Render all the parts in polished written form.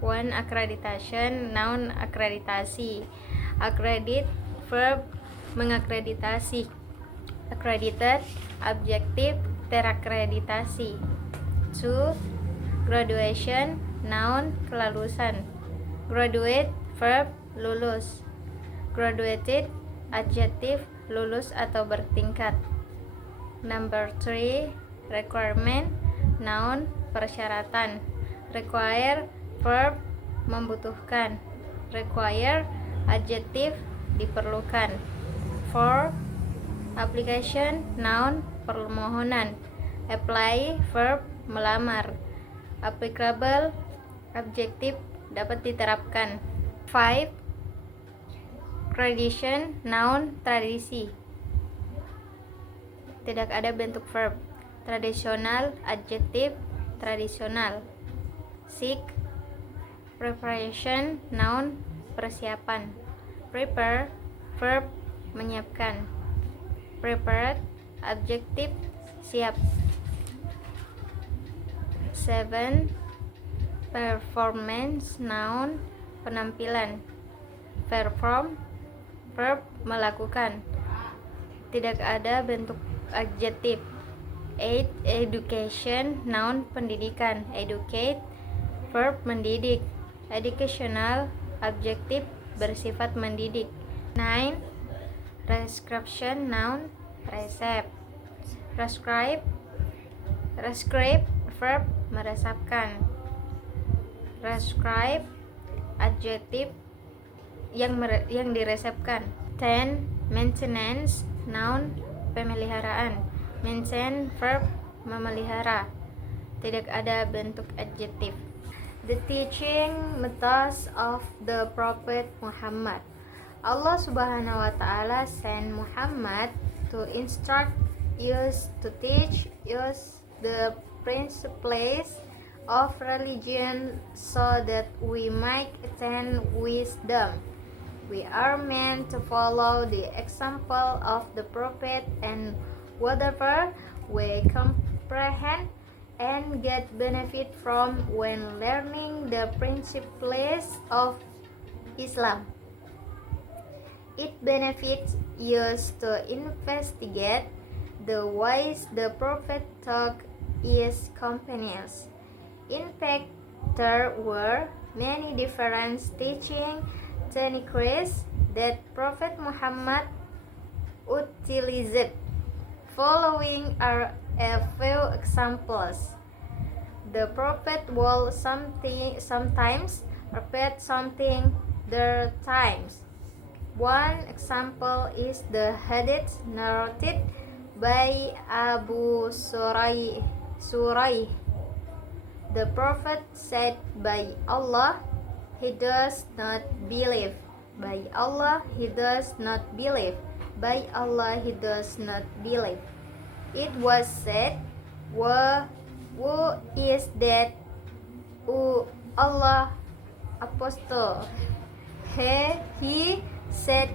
1. Accreditation, noun akreditasi. Accredit, verb mengakreditasi. Accredited, adjektif terakreditasi. 2. Graduation, noun kelulusan. Graduate, verb lulus. Graduated, adjektif lulus atau bertingkat. Number 3. Requirement, noun persyaratan. Require, verb membutuhkan. Require, adjektif diperlukan. 4. Application, noun permohonan. Apply, verb melamar. Applicable, adjektif dapat diterapkan. 5. Tradition, noun tradisi. Tidak ada bentuk verb. Tradisional, adjektif tradisional. 6. Preparation, noun persiapan. Prepare, verb menyiapkan. Prepared, adjektif siap. 7. Performance, noun penampilan. Perform, verb melakukan. Tidak ada bentuk adjektif. 8. Education, noun pendidikan. Educate, verb mendidik. Educational, adjektif bersifat mendidik. 9. Prescription, noun resep. Prescribe, verb meresapkan. Prescribe, adjektif yang diresepkan. 10. Maintenance, noun pemeliharaan. Maintain, verb memelihara. Tidak ada bentuk adjektif. The teaching methods of the Prophet Muhammad. Allah Subhanahu wa Ta'ala sent Muhammad to instruct us, to teach us the principles of religion so that we might attain wisdom. We are meant to follow the example of the Prophet, and whatever we comprehend and get benefit from when learning the principles of Islam. It benefits us to investigate the ways the Prophet taught his companions. In fact, there were many different teaching techniques that Prophet Muhammad utilized. Following are a few examples. The Prophet will sometimes repeat something there times. One example is the hadith narrated by Abu Surai. The Prophet said, "By Allah, he does not believe. By Allah, he does not believe. By Allah, he does not believe." It was said, Who is that? Allah apostle. He said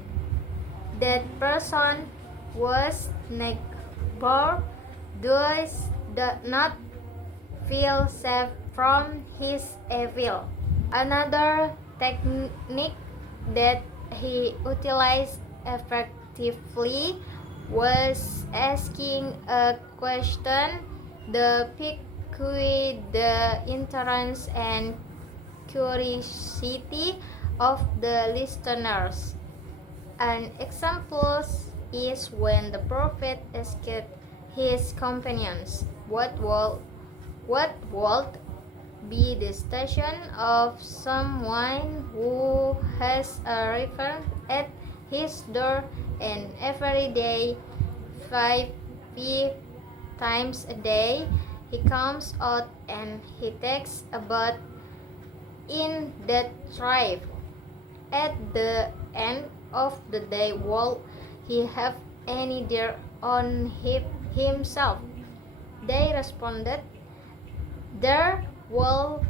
that person was neighbor, does not feel safe from his evil. Another technique that he utilized effectively was asking a question that piqued the interest and curiosity of the listeners. An example is when the Prophet asked his companions, What would be the station of someone who has a river at his door, and every day 5 times a day he comes out and he takes a bath in that tribe? At the end of the day, will he have any dirt on himself? They responded, There will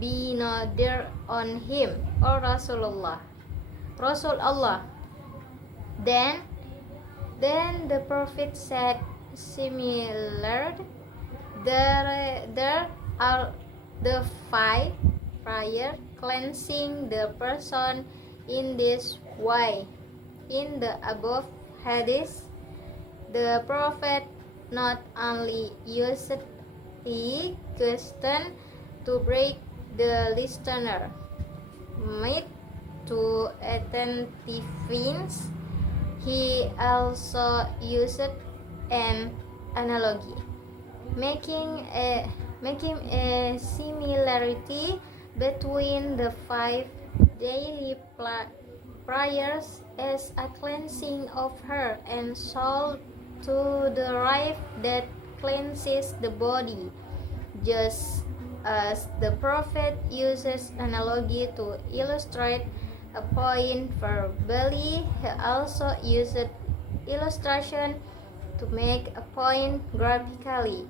be no dirt on him, O Rasulullah. Then the Prophet said, Similarly, there are the 5 prior cleansing the person in this way. In the above hadith, the Prophet not only used a question to break the listener mind to attentiveness, he also used an analogy, making a similarity between the 5 daily prayers as a cleansing of heart and soul to the rife that cleanses the body, just as the Prophet uses analogy to illustrate a point verbally. He also used illustration to make a point graphically.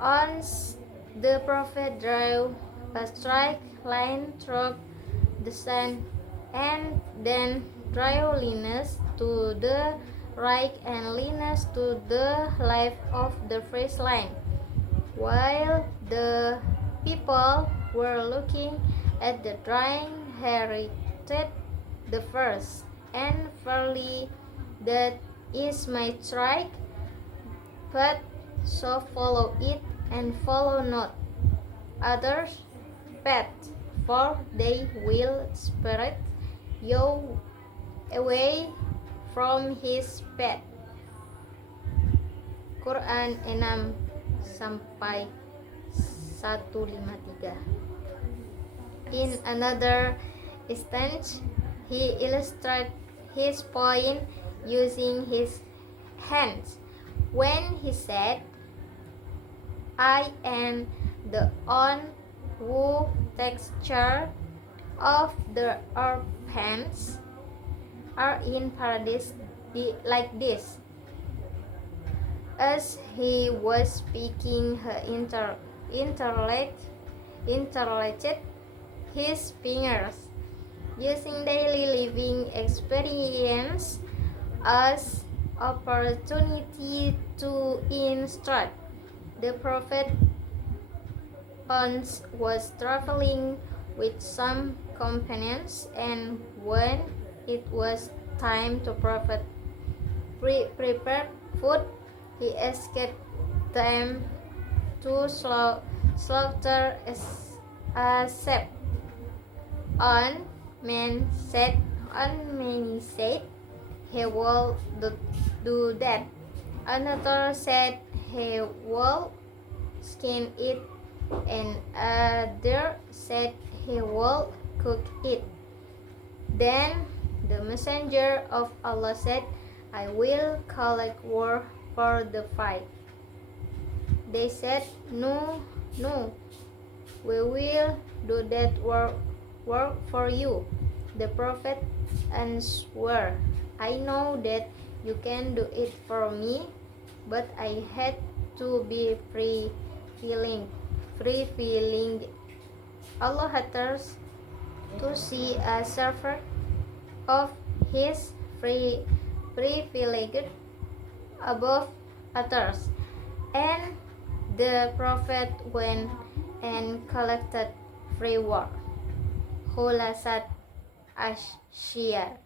Once the Prophet drew a straight line through the sand and then drew lines to the right and lines to the left of the first line. While the people were looking at the drawing, he repeated the verse, and verily that is my strike, but so follow it and follow not others' path, for they will spirit you away from his path. Quran 6 sampai 153. In another instance, he illustrated his point using his hands when he said, I am the one who takes charge of the earth hands are in paradise like this. As he was speaking, he interlaced his fingers, using daily living experience as opportunity to instruct. The Prophet once was traveling with some companions, and when it was time to Prophet prepare food, he escaped them to slaughter a sheep. One man said he will do that. Another said he will skin it, and other said he will cook it. Then the messenger of Allah said, I will collect war for the fight. They said, No, we will do that work for you. The Prophet answered, I know that you can do it for me, but I had to be free-feeling. Allah hates to see a servant of his privileged above others. And the Prophet went and collected reward. Khulasat Asyar.